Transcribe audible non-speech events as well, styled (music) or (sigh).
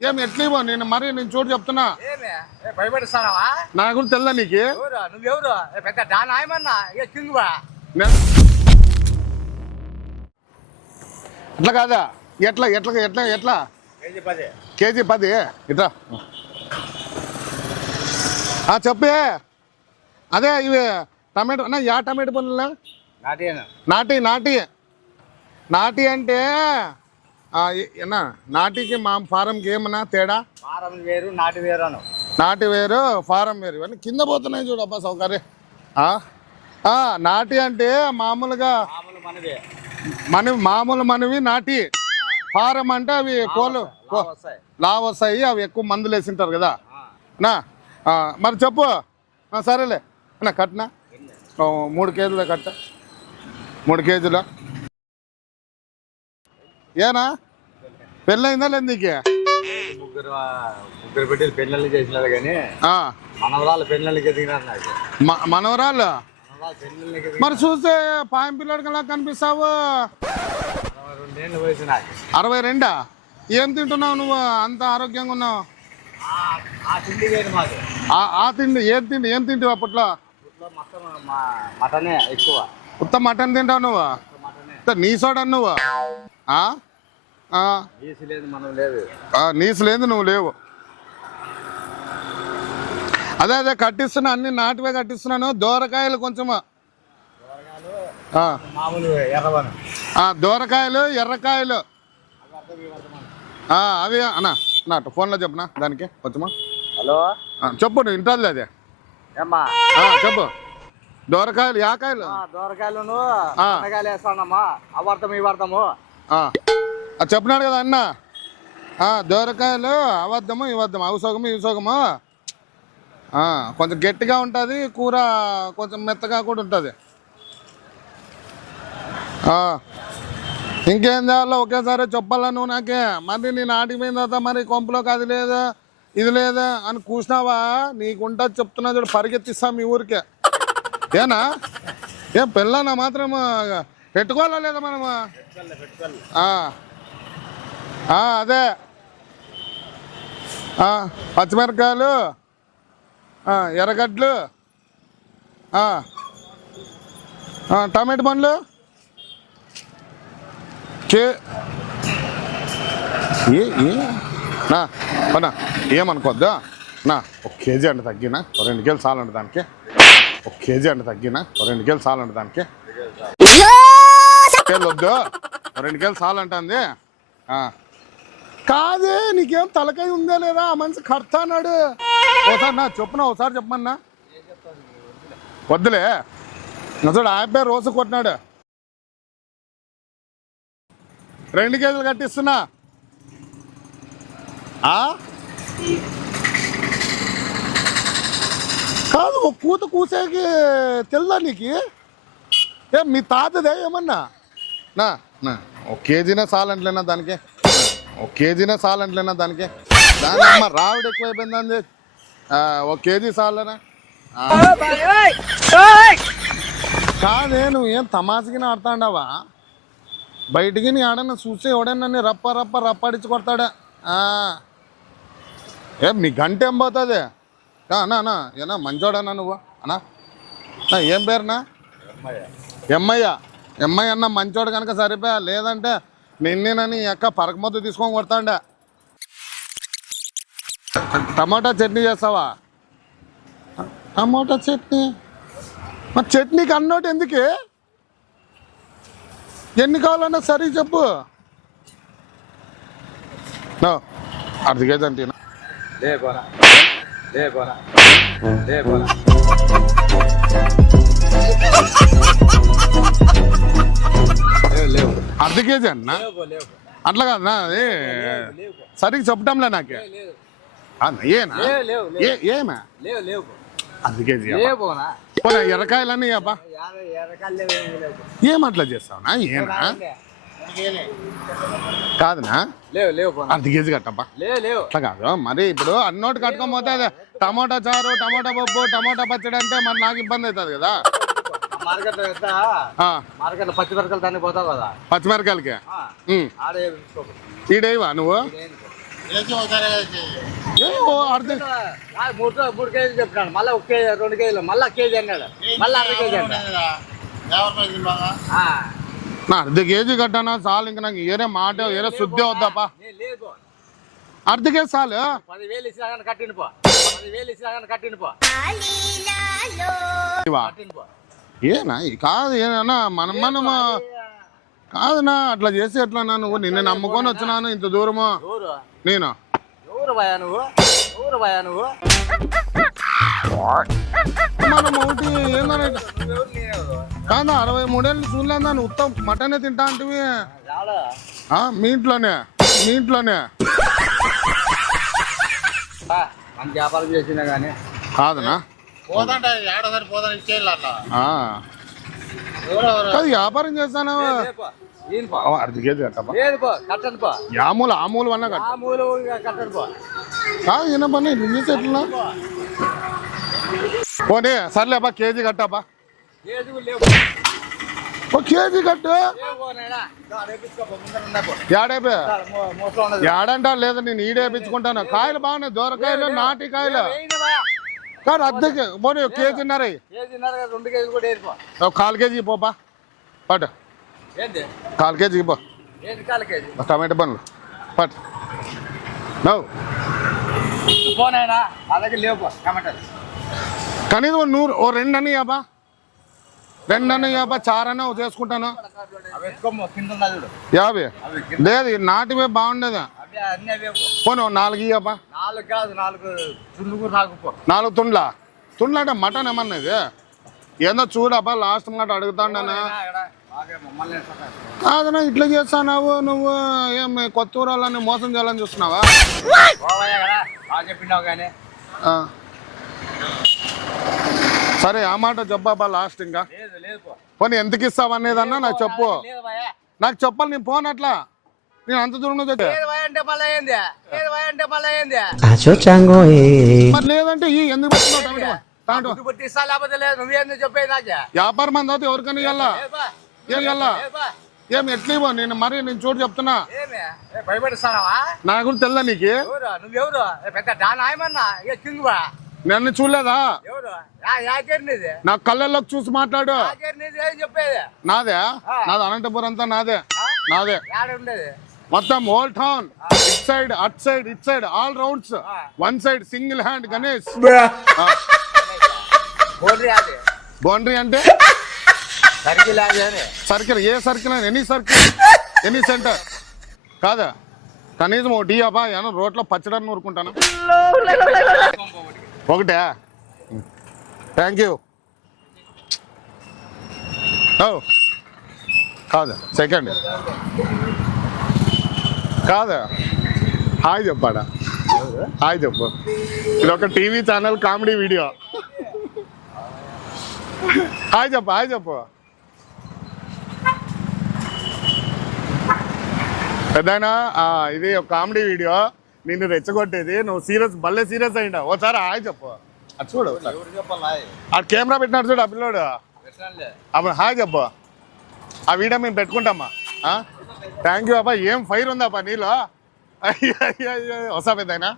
ఏం ఎట్లేవో నేను మరి నేను చోటు చెప్తున్నా. భయపడిస్తానావా నా గురించి తెల్దా నీకు? ఎవరు? నువ్వెవరు? పెద్ద ఆయమన్నా ఏ కింగువా అట్లా కాదా? ఎట్లా ఎట్లా ఎట్లా ఎట్లా? కేజీ పది. కేజీ పది? ఇట్లా ఆ, చెప్పే అదే ఇవి టమాటో అన్న యా టమాటో పనులా నాటేను నాటి నాటి. నాటి అంటే అన్న నాటికి మా ఫారంకి ఏమన్నా తేడా? వారం వేరు నాటి వేరు అను. నాటి వేరు ఫారం వేరు. ఇవన్నీ కింద పోతున్నాయి చూడు అబ్బా సౌకర్యం. నాటి అంటే మామూలుగా మామూలు మనవి. మన మామూలు మనవి నాటి. ఫారం అంటే అవి కోళ్ళు లావ్ వస్తాయి. అవి ఎక్కువ మందులు వేసింటారు కదా. నా? మరి చెప్పు. సరేలే. అన్న కట్నా? మూడు కేజీలు కట్ట. మూడు కేజీల? ఏనా? పెళ్ళయిందా లేదు నీకు? ముగ్గురు బిడ్డలు పెళ్ళిళ్ళు చేసినారు కానీ మనవరాలు పెళ్ళిళ్ళకి ఎదిగినారు నాకు. మ- మనవరాలు మరి చూస్తే పాయం కనిపిస్తావు? రెండేళ్ళు వయసు నాకు. అరవై రెండా? ఏం తింటున్నావు నువ్వు? అంత ఆరోగ్యంగా ఉన్నావు? ఆ- తిండి ఏం తిండి ఏం తింటావు అప్పట్లో? మటనే ఎక్కువ. ఉత్త మటన్ తింటావు నువ్వు? నీ సోడా నువ్వు? నీసు లేదు నువ్వు లేవు. అదే అదే కట్టిస్తున్నా అన్ని నాటివే కట్టిస్తున్నాను. దోరకాయలు కొంచెం. ఆ, మామూలు ఎర్రవను. ఆ, దోరకాయలు ఎర్రకాయలు. అవి అన్న నా ఫోన్లో చెప్పనా దానికి కొంచెమా హలో? చెప్పు నువ్వు ఇంటాది అదే. చెప్పు. దోరకాయలు యాకాయలు. అవర్తం ఈ వర్తము ఆ, ఆ, చెప్పినాడు కదా అన్న. దోరకాయలు అవద్దము ఇవద్దము అవసోగము ఇవసోగము కొంచెం గట్టిగా ఉంటుంది కూర కొంచెం మెత్తగా కూడా ఉంటుంది. ఇంకేం చేయాలో ఒకేసారి చెప్పాలా నువ్వు నాకే? మరి నేను ఆడిపోయిన తర్వాత మరి కొంపలోకి అది లేదా ఇది లేదా అని కూర్చున్నావా? నీకుంటా చెప్తున్నా చూడు పరిగెత్తిస్తాం మీ ఊరికే. ఏనా? ఏం పిల్లనా మాత్రం పెట్టుకోవాలా లేదా మనము? అదే. పచ్చిమిరకాయలు పచ్చిమిరపకాయలు. ఎర్రగడ్డలు. ఆ, టమాటో పండ్లు. కే ఏ ఏ? నా పనా ఏమనుకోద్దా? నా ఒక కేజీ అండి తగ్గినా ఒక రెండు కేజీలు చాలండి దానికి. ఒక కేజీ అండి తగ్గినా రెండు కేజీలు చాలండి దానికి. కేజీలు వద్దు రెండు కేజీలు చాలంటుంది కాదే నీకేం తలకాయ ఉందా లేదా? ఆ మనిషి కడతా అన్నాడు. ఒకసారి నా చెప్పున? ఒకసారి చెప్పమన్నా? వద్దులే. నా చూడు ఆయన రోజు కొట్టినాడు. రెండు కేజీలు కట్టిస్తున్నా. కాదు ఒక కూత కూసేకి తెల్దా నీకు? ఏ మీ తాతదే ఏమన్నా? నా నా. ఒక కేజీనే చాలంట్లేనా దానికి. ఒక కేజీనే చాలంట్లేనా దానికి. దాని అమ్మ రావుడు ఎక్కువైపోయింది ఒక కేజీ చాలనా. కాదే నువ్వు ఏం తమాషకి ఆడుతాండావా? బయటికి నీ ఆడన్న చూస్తే ఎవడన్నా రప్ప రప్ప రప్పాడిచ్చి కొడతాడా. ఏ మీ గంట ఏం పోతుంది? అన్నా అన్నా. ఏనా మంచోడన్నా నువ్వు? అన్నా. నా ఏం పేరునా? ఎమ్మయ్య ఎమ్మయ్య అన్న మంచోడు కనుక సరిపోయా లేదంటే నిన్నేనని ఎక్క పరకమొద్దు తీసుకొని కొడతాండే. టమాటా చట్నీ చేస్తావా? టమాటా చట్నీ? మరి చట్నీకి అన్నోటి ఎందుకే? ఎన్ని కావాలన్నా సరే చెప్పు. నో అర్ధ (laughs) లేవు అర్ధ కేజీ అన్న? అట్లా కాదన్నా అది సరిగ్గా చెప్పటంలే నాకే. ఏనా ఏ ఏమా? అర్ధ కేజీ పోనా ఎర్రకాయలన్నీ అబ్బా. లేవు ఏమట్లా చేస్తావునా ఏనా? కాదునా అర్ధ కేజీ కట్టబ్బా. అట్లా కాదు మరి ఇప్పుడు అన్నోటి కట్టుకోకపోతే టమోటా చారు టమోటా పప్పు టమోటా పచ్చడి అంటే మరి నాకు ఇబ్బంది అవుతుంది కదా. మార్కెట్ ఎంత ఆ, మార్కెట్ పచ్చి మిరకలు దాన్ని పోతావు కదా? పచ్చిమిరకాయలకి. ఈడేవా నువ్వు? మూడు కేజీలు చెప్పినాడు మళ్ళీ ఒక కేజీ రెండు కేజీలు. మళ్ళీ కేజీ అన్నాడు. మళ్ళీ అర్ధ కేజీ అన్నాడు. ఆ, నా అర్ధ కేజీ కట్టానా? చాలు ఇంక నాకు ఏరే మాట ఏరే శుద్ధి లేదు అర్ధ కేజీ చాలు. పదివేలు ఇచ్చినా కానీ కట్టిన పో. పదివేలు ఇచ్చినా కానీ కట్టిన పో. ఇవా కట్టిన పో. ఏనా? కాదు ఏనా మనం మనము కాదునా? అట్లా చేసి ఎట్లా నువ్వు? నిన్ను నమ్ముకొని వచ్చినాను ఇంత దూరము. నేను? మనం ఒకటి ఏందన్నా కాదా అరవై మూడేళ్ళు చూడలేదా? ఉత్తం మటనే తింటా అంటివి. ఆ, మీ ఇంట్లోనే మీ ఇంట్లోనే. వ్యాపారం చేసినా కానీ కాదనా? పోదంట ఇచ్చేయాలి అట్లా. కాదు వ్యాపారం చేస్తానా? పో యామూలు ఆమూలు అన్నా కాదు ఈయన పని నువ్వు చేసి ఎట్లా పోనీ సర్లేపా కేజీ కట్టాపా ఓ కేజీ కట్టు. లేవు పో నాయనా. దా, రేపించుకో పో, ముందర ఉన్నా పో. ఏడైపోయా దా, మో- మోసం ఉన్నది. ఏడంటా లేదా నేను ఈడేపించుకుంటాను కాయలు బాగున్నాయి దూరకాయలు నాటి కాయలు. వేయండి బా. కాదు అద్దెకి పోనీ కేజీన్నర రెండు కేజీలు కూడా ఒక కాలు కేజీ పోపా. పట్టు. ఏంది? కాలు కేజీ పో. కాలు కేజీ? టమాటా పనులు పట్టు. నవ్వు పోనాయనా నా దగ్గర లేవు టమాటాలు. కనీసం నూరు ఓ రెండు అన్న ఇవ్వబా రెండు అన్న ఇవ్వబా చారన్న ఓ చేసుకుంటాను. యాభై. లేదు నాటివే బాగుండేదా. అన్నీ అవే పో పోనీ నాలుగు ఇవ్వబా నాలుగు కాదు నాలుగు చుండుకు నాకు పో నాలుగు తుండ్ల. తుండ్ల అంటే మటన్ ఏమన్నా ఇది? ఏందో చూడబ్బా లాస్ట్ మాట అడుగుతాండనా. కాదన్నా ఇట్లా చేస్తానావు నువ్వు ఏం కొత్త ఊరాలని మోసం చేయాలని చూస్తున్నావా? చెప్పినావు కానీ. సరే ఆ మాట చెప్పబ్బా లాస్ట్ ఇంకా. పోనీ ఎందుకు ఇస్తావు అనేదన్నా నాకు చెప్పు. నాకు చెప్పాలి నేను పోను అట్లా నేను అంత దూరం నుంచి భయ అంటే మళ్ళీ ఏంది? లేదు భయ అంటే మళ్ళీ ఏంది? Acho chango. మరి లేదంటే ఈ ఎందుకు పెట్టుకున్నావు టమాటో టమాటో ముందు పెట్టి ఇస్తా లేకపోతే లేదు. నువ్వేందో చెప్పేది నాకే? వ్యాపారం ఎవరికైనా ఇవ్వాలా లేదు బా. ఏం ఇవ్వాలా ఎట్లా ఇవ్వ? నేను మరి నేను చూడు చెప్తున్నా. ఏమి? నా గురించి తెల్దా నీకు? ఎవరు? నువ్వెవరు? ఏ, పెద్ద డాన్ ఆయమన్నా ఏ కింగువా నన్ను చూడలేదా? ఎవరు? నా కళ్ళల్లోకి చూసి మాట్లాడు. ఏం చెప్పేది? నాదే? నాది అనంతపురం అంతా నాదే. నాదే. యాడ ఉండేది? మొత్తం old town it side at side it side all rounds one side single hand Ganesh boundary అంటే? సర్కిల్ ఏ circle any circle any centre కాదా? కనీసం ఒకటి అబ్బా ఏమో రోడ్లో పచ్చడని నూరుకుంటాను? ఒకటే? థ్యాంక్ యూ ఓ కాదు సెకండ్ కాదా? హాయ్ చెప్పాడా? హాయ్ చెప్పు. ఇది ఒక TV channel comedy video. Hi చెప్పు హాయ్ చెప్పు. పెద్దయినా ఇది ఒక కామెడీ వీడియో. నిన్ను రెచ్చగొట్టేది. నువ్వు సీరియస్ భలే సీరియస్ అయిందా ఓసారి హాయ్ చెప్పు. అది చూడు ఆ కెమెరా పెట్టినాడు చూడు ఆ పిల్లోడు. అప్పుడు హాయ్ చెప్పు. ఆ వీడియో మేము పెట్టుకుంటామా? థ్యాంక్ యూ అబ్బా. ఏం ఫైర్ ఉందబ్బా నీలో? అయ్యో అయ్యో అయ్యో పెద్దయినా.